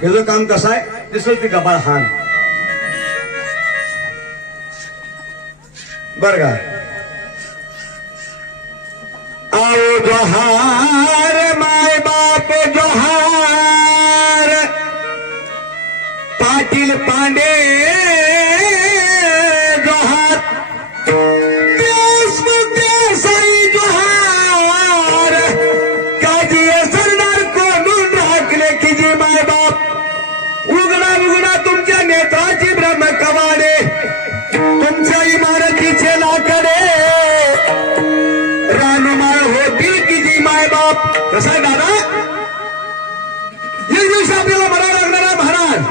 त्याचं काम कसं है दिसल ती गबाळ हान बर आओ जोहार माय बाप जोहार। पाटिल पांडे कसा आहे दादा? एक दिवशी आपल्याला मरावं लागणार आहे महाराज.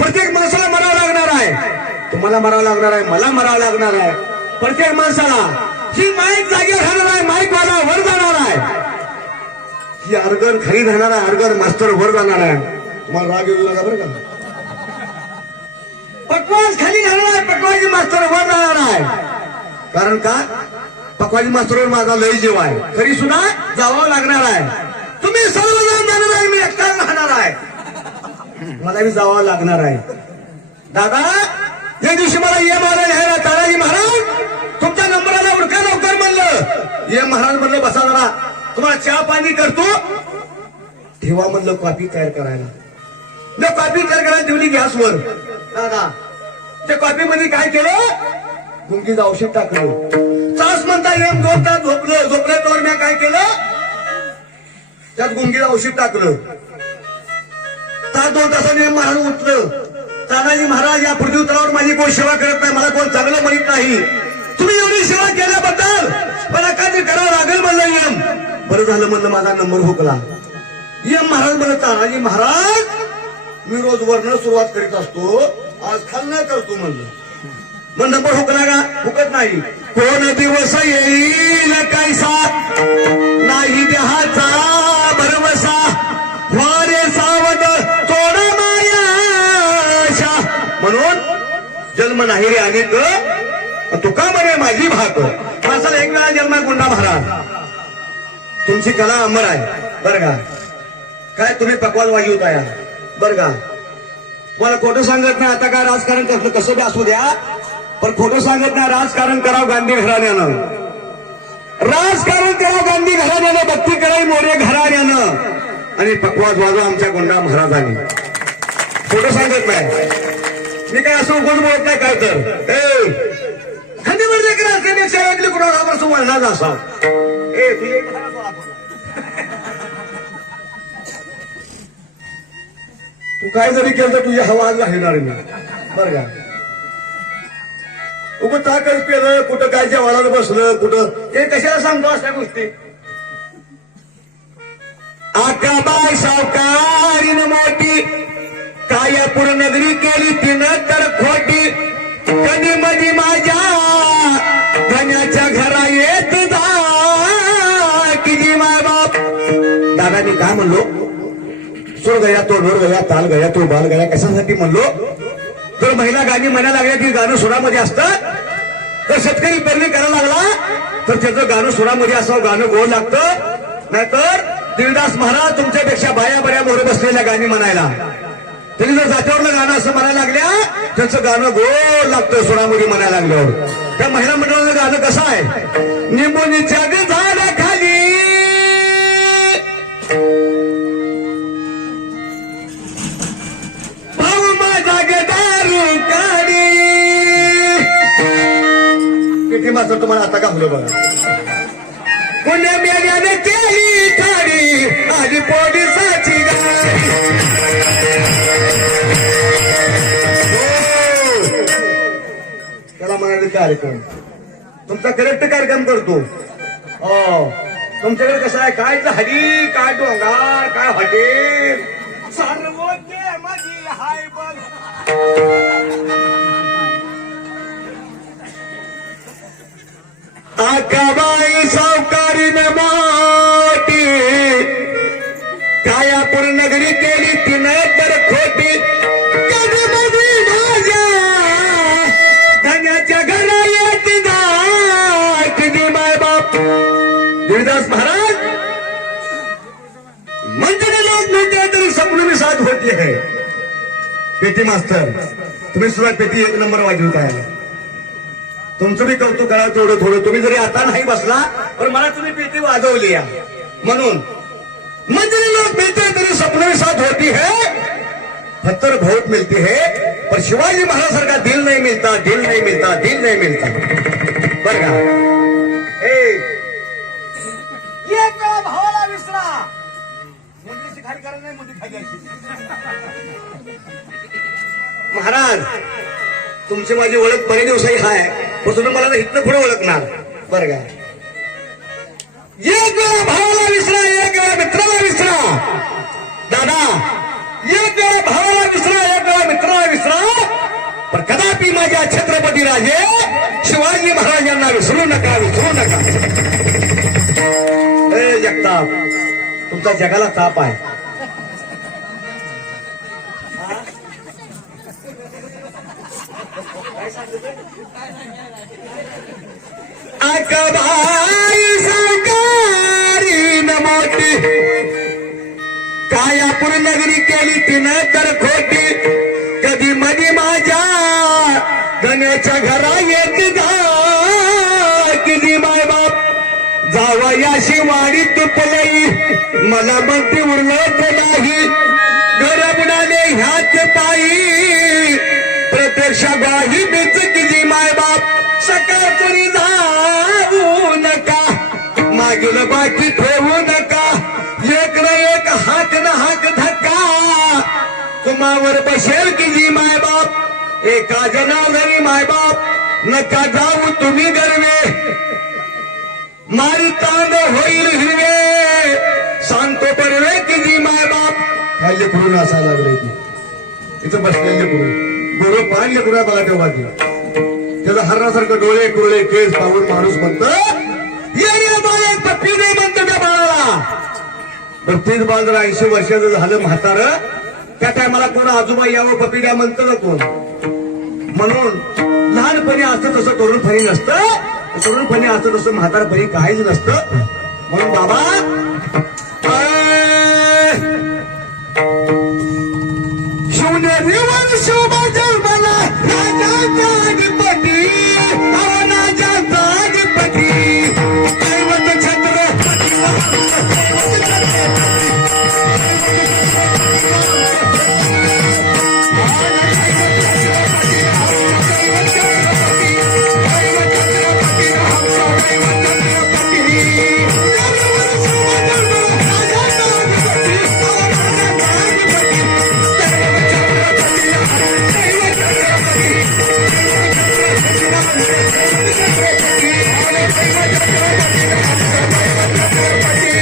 प्रत्येक माणसाला मरावं लागणार आहे. तुम्हाला मरावं लागणार आहे मला मरावं लागणार आहे. प्रत्येक माणसाला ही माईक जागेवर राहणार आहे माईक वाला वर जाणार आहे. ही अर्गन खाली राहणार आहे अर्गन मास्टर वर जाणार आहे. तुम्हाला राग येऊ लागा बरं का? पकवाज खाली राहणार आहे पकवाजी मास्टर वर जाणार आहे. कारण का? पकवाजी मास्टरवर माझा लय जीव आहे. तरी सुद्धा जावं लागणार आहे. तुम्ही सर्वजण जाणार आहे मी एकटा राहणार आहे. मला मी जावं लागणार आहे. दादा या दिवशी मला ये महाराज लिहायला तानाजी महाराज. तुमच्या नंबराला उडका लवकर म्हणलं. ये महाराज म्हणलं बसा जरा. तुम्हाला चहा पाणी करतो. ठेवा म्हणलं कॉफी तयार करायला. मी कॉफी तयार करायला ठेवली गॅसवर. दादा त्या कॉफी मध्ये काय केलं? गुंगीचं औषध टाकलं. म्हणता एम दोन तास झोपलं झोपल्यावर मी काय केलं? त्यात गुंगीला औषध टाकलं. तास दोन तासाने एम महाराज उठलं. तानाजी महाराज या पृथ्वी तलावर माझी कोण सेवा करत नाही मला कोण चांगलं म्हणत नाही. तुम्ही एवढी सेवा केल्याबद्दल मला काय करावं लागेल म्हणलं एम. बरं झालं म्हणलं माझा नंबर हुकला. एम महाराज म्हणत तानाजी महाराज मी रोज वर्ण सुरुवात करीत असतो आज खालना करतो म्हणलं. मग नंबर हुकला का? हुकत नाही. कोण दिवस येईल कैसा? नाही देहाचा भरवसा. वारे सावध तोड माया म्हणून जन्म नाही रे आणि तुका म्हणे माझी भाग. माणसाला एक वेळा जन्म गुंडा महाराज. तुमची कला अमर आहे. बरं का? काय तुम्ही पकवान वाजी होता या बरं का? तुम्हाला खोटं सांगत नाही आता काय राजकारण कसं कसं बी असू द्या. पण खोटं सांगत नाही राजकारण करावं गांधी घराण्यानं. राजकारण करावं गांधी घराण्यानं भक्ती करावी मोरे घराण्यानं. आणि पकवाज वाजवा आमच्या गोंडा महाराजांनी. खोटं सांगत नाही. मी काय असं उगोज बोलत नाही काय तर? ए! खंडी म्हणजे कुणाला वळणार असा. ए तू एक तू काय जरी केलं तर तुझी हवा आज राहणार मी बरं का? उगं ताकद केलं कुठं काय जेवायला बसलं कुठं? हे कशाला सांगतो अशा गोष्टी? आकाबाई सावकारीन मोठी कायापूर नगरी केली तिनं तर खोटी. कधी मधी माझ्या धन्याच्या घरा येत जा किती माय बाप. दादानी काय म्हणलो? सुर गया तो ढोर गया ताल गया तो बाल गया कशासाठी म्हणलो? जर महिला गाणी म्हणायला लागल्या की गाणं सुरामध्ये असतं तर शेतकरी पेरणी करायला लागला तर त्याचं गाणं सुरामध्ये असावं गाणं गोड लागतं. नाहीतर देवदास महाराज तुमच्यापेक्षा बाया बऱ्या मोर बसलेल्या गाणी म्हणायला. त्यांनी जर जात्यावरलं गाणं असं म्हणायला लागल्या त्यांचं गाणं गोड लागतं सुरामध्ये म्हणायला लागल्यावर. त्या महिला मंडळाचं गाणं कसं आहे? निंबोनीच्या झाल्या मात्र तुम्हाला आता का फुलं बघा. पुण्या मेल्याने केली ठाडी आधी पोलिसाची गाडी. हो. त्याला म्हणाले कार्यक्रम. तुमचा करेक्ट कार्यक्रम करतो. हो. तुमच्याकडे कसं आहे? काय झाडी काय डोंगर काय हॉटेल? माझी हाय बघ. काबाई सावकारी मोठी कायापूर नगरी केली तिनं तर खोटी। धन्याच्या घरा किती माय बाप। देवदास महाराज मंदिर लोग मिलते साथ होती है पेटी मास्तर तुम्ही सुद्धा पेटी एक नंबर वाजवत आहे तुमचं बी कौतुक करा तेवढं थोडं. तुम्ही जरी आता नाही बसला पण मला तुम्ही पेटी वाजवली या म्हणून मंदिर लोग मिलते तेरी सपनों के साथ होती है. पत्थर बहुत मिलती है. पर शिवाजी महाराज सारखा दिल नहीं मिलता दिल नहीं मिलता दिल नहीं मिलता बर का? भावाला विसरा. मुंडीची खाली करा नाही मुंडी खाली. महाराज तुमची माझी ओळख बरे दिवसाही हाय. पण तुम्ही मला इथनं पुढे ओळखणार. बरं का? एक वेळा भावाला विसरा एक वेळा मित्राला विसरा. दादा एक वेळा भावाला विसरा एक वेळा मित्राला विसरा. पण कदापि माझ्या छत्रपती राजे शिवाजी महाराजांना विसरू नका विसरू नका. ए जगताप तुमचा जगाला ताप आहे. अकबाई सरकारी न काय कायापूर नगरी केली तिनं तर खोटी. कधी मधी माझ्या गण्याच्या घरा येत किती माय बाप जावा याशी वाडी तुपलई मला म्हणते उरलं तर नाही. गरबडाने ह्याच पायी. प्रत्यक्ष गाही बीच किती माय बाप. सकाळ तरी जाऊ नका. मागील बाकी ठेवू नका. एक न एक हाक न हाक धक्का. तुम्हावर बसेल किजी मायबाप एका जनावरी मायबाप नका जाऊ तुम्ही गरवे. मारी तांद होईल हिरवे. सांगतो परवे किजी मायबाप खाली काय असायला लागले इथं बसलेले लेकरू गोरं पान लेकरू मला तेव्हा ते त्याचं हरणासारखं डोळे कुरळे केस पाहून माणूस म्हणतो येणे बाळे नाही म्हणतो त्या बाळाला. पण तेच बाळ जर ऐंशी वर्षाचं झालं म्हातार. त्या टायमाला कोण आजोबा यावं पपिड्या म्हणत म्हणतं ना कोण? म्हणून लहानपणी असतं तसं तरुणपणी नसतं. तरुणपणी असतं तसं म्हातारपणी काहीच नसतं. म्हणून बाबा Thank you.